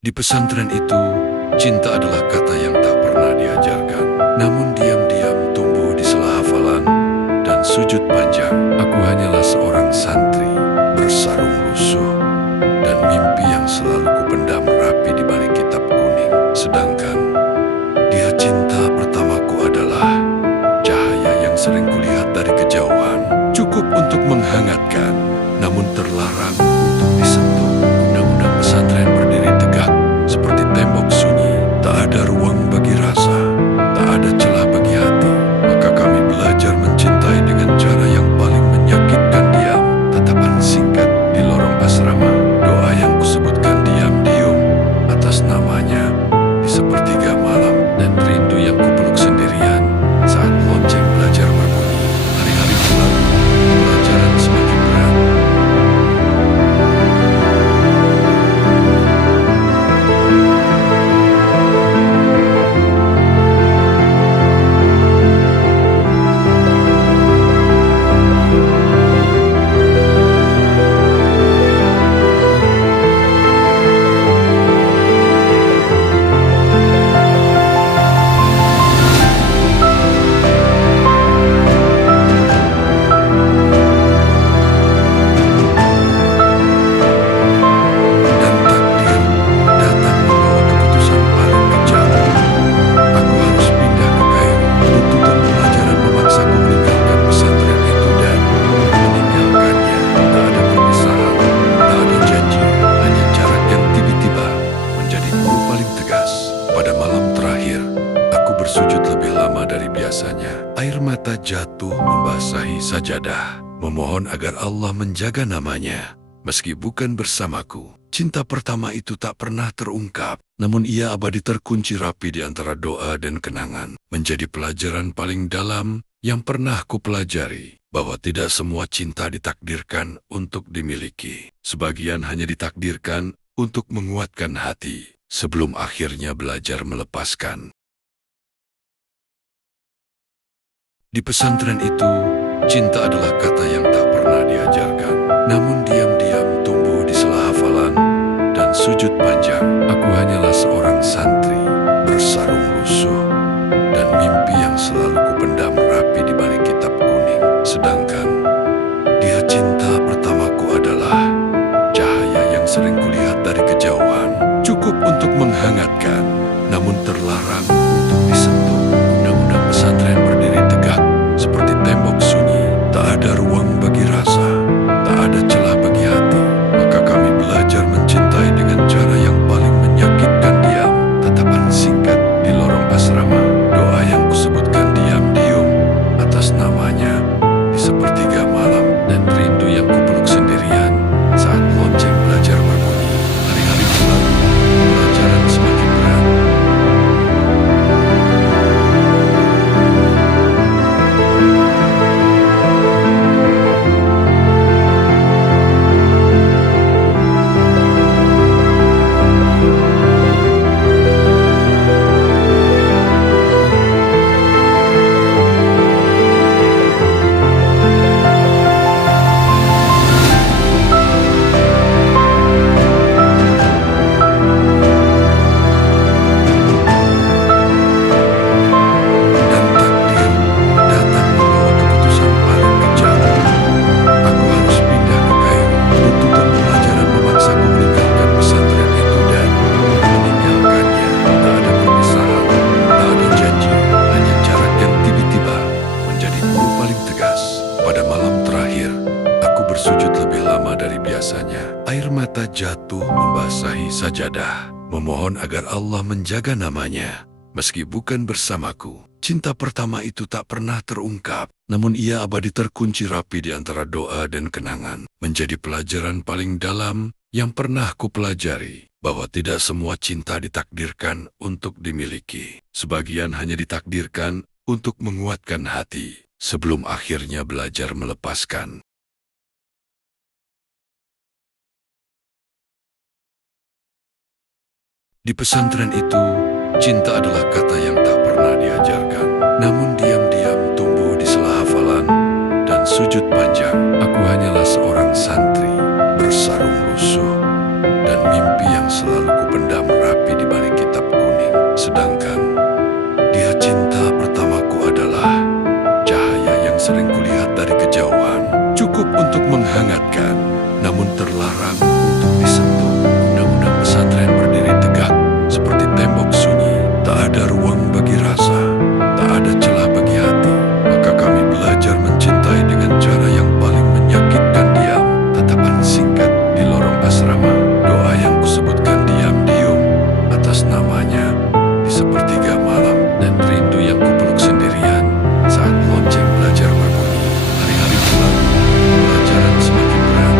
Di pesantren itu, cinta adalah kata yang tak pernah diajarkan, namun diam-diam tumbuh di sela hafalan dan sujud panjang. Aku hanyalah seorang santri, bersarung lusuh, dan mimpi yang selalu kupendam rapi di balik kitab kuning. Sedangkan dia cinta pertamaku adalah cahaya yang sering kulihat dari kejauhan, cukup untuk menghangatkan, namun terlarang untuk disentuh. Undang-undang pesantren berdiri tegak seperti tembok sunyi. Tak ada ruang bagi rasa, tak ada celah bagi hati. Maka kami belajar mencintai dengan cara yang paling menyakitkan. Diam, tatapan singkat di lorong asrama, doa yang kusebutkan diam-diam atas namanya di sepertiga malam, dan rindu yang kupeluk sendirian saat lonceng belajar berbunyi. Hari-hari berlalu, pelajaran semakin berat. Dan takdir datang membawa keputusan paling kejam. Aku harus pindah ke Kairo. Tuntutan pelajaran memaksaku meninggalkan pesantren itu dan meninggalkannya. Tak ada perpisahan, tak ada janji, hanya jarak yang tiba-tiba menjadi guru paling tegas. Pada malam terakhir, aku bersujud lebih lama dari biasanya. Air mata jatuh membasahi sajadah, memohon agar Allah menjaga namanya. Meski bukan bersamaku, cinta pertama itu tak pernah terungkap, namun ia abadi terkunci rapi di antara doa dan kenangan. Menjadi pelajaran paling dalam yang pernah kupelajari, bahwa tidak semua cinta ditakdirkan untuk dimiliki. Sebagian hanya ditakdirkan untuk menguatkan hati, sebelum akhirnya belajar melepaskan. Di pesantren itu, cinta adalah kata yang tak pernah diajarkan, namun diam-diam tumbuh di sela hafalan dan sujud panjang. Aku hanyalah seorang santri, bersarung lusuh, dan mimpi yang selalu kupendam rapi di balik kitab kuning. Sedangkan dia cinta pertamaku adalah cahaya yang sering kulihat dari kejauhan, cukup untuk menghangatkan, namun terlarang untuk disentuh. Undang-undang pesantren berdiri tegak seperti tembok sunyi. Tak ada ruang bagi rasa, tak ada celah bagi hati. Maka kami belajar mencintai dengan cara yang paling menyakitkan. Diam, tatapan singkat di lorong asrama, doa yang kusebutkan diam-diam atas namanya di sepertiga malam, dan rindu yang kupeluk sendirian saat lonceng belajar berbunyi. Hari-hari berlalu, pelajaran semakin berat. Dan takdir datang membawa keputusan paling kejam. Aku harus pindah ke Kairo. Tuntutan pelajaran memaksaku meninggalkan pesantren itu dan meninggalkannya. Tak ada perpisahan, tak ada janji, hanya jarak yang tiba-tiba menjadi guru paling tegas. Pada malam terakhir, aku bersujud lebih lama dari biasanya. Air mata jatuh membasahi sajadah, memohon agar Allah menjaga namanya. Meski bukan bersamaku, cinta pertama itu tak pernah terungkap, namun ia abadi terkunci rapi di antara doa dan kenangan. Menjadi pelajaran paling dalam yang pernah kupelajari, bahwa tidak semua cinta ditakdirkan untuk dimiliki. Sebagian hanya ditakdirkan untuk menguatkan hati, sebelum akhirnya belajar melepaskan. Di pesantren itu, cinta adalah kata yang tak pernah diajarkan, namun diam-diam tumbuh di sela hafalan dan sujud panjang. Aku hanyalah seorang santri, bersarung lusuh, dan mimpi yang selalu kupendam terpendam rapi di balik kitab kuning. Sedangkan dia cinta pertamaku adalah cahaya yang sering kulihat dari kejauhan, cukup untuk menghangatkan, namun terlarang untuk disentuh. Undang-undang pesantren berdiri tegak seperti tembok sunyi. Tak ada ruang bagi rasa, tak ada celah bagi hati. Maka kami belajar mencintai dengan cara yang paling menyakitkan. Diam, tatapan singkat di lorong asrama, doa yang kusebutkan diam-diam atas namanya di sepertiga malam, dan rindu yang kupeluk sendirian saat lonceng belajar berbunyi. Hari-hari berlalu, pelajaran semakin berat.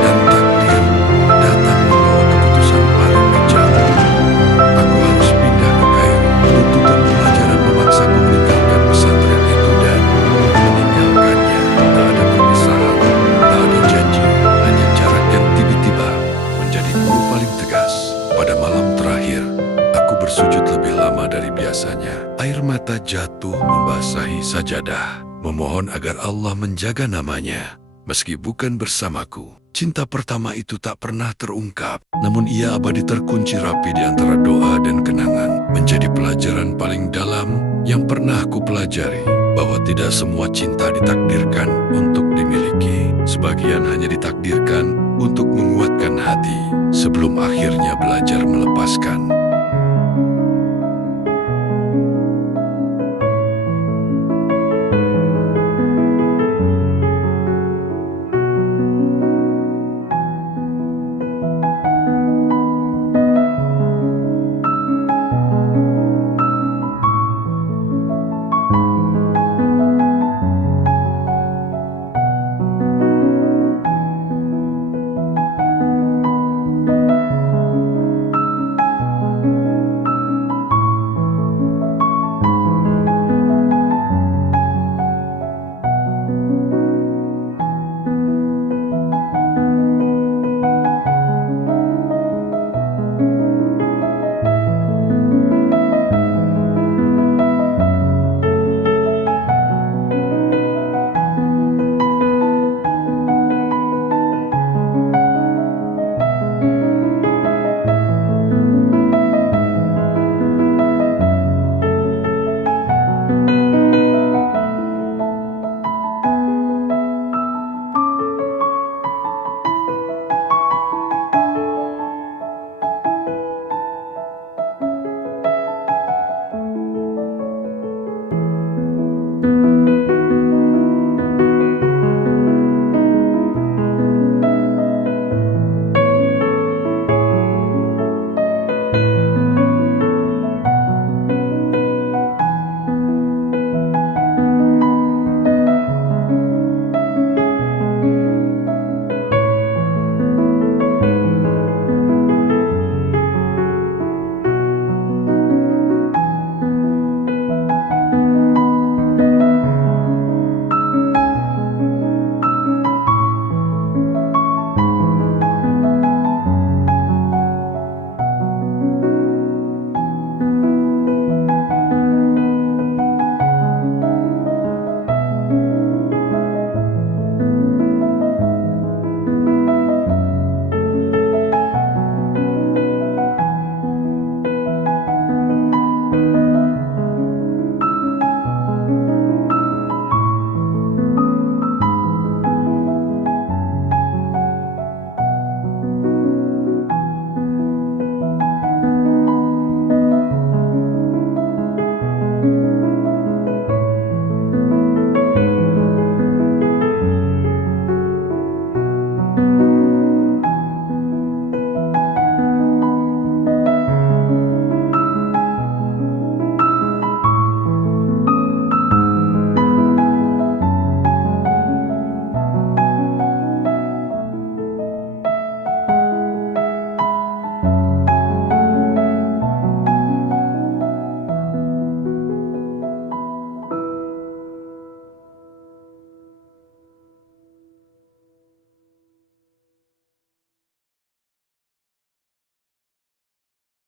Dan takdir datang membawa keputusan paling kejam. Aku harus pindah ke Kairo. Tuntutan pelajaran memaksaku meninggalkan pesantren itu, dan meninggalkannya tak ada perpisahan, tak ada janji, hanya jarak yang tiba-tiba menjadi guru paling tegas. Pada malam terakhir, aku bersujud lebih lama dari biasanya. Air mata jatuh membasahi sajadah, memohon agar Allah menjaga namanya. Meski bukan bersamaku, cinta pertama itu tak pernah terungkap, namun ia abadi terkunci rapi di antara doa dan kenangan. Menjadi pelajaran paling dalam yang pernah aku pelajari, bahwa tidak semua cinta ditakdirkan untuk dimiliki. Sebagian hanya ditakdirkan untuk menguatkan hati sebelum akhirnya belajar melepaskan.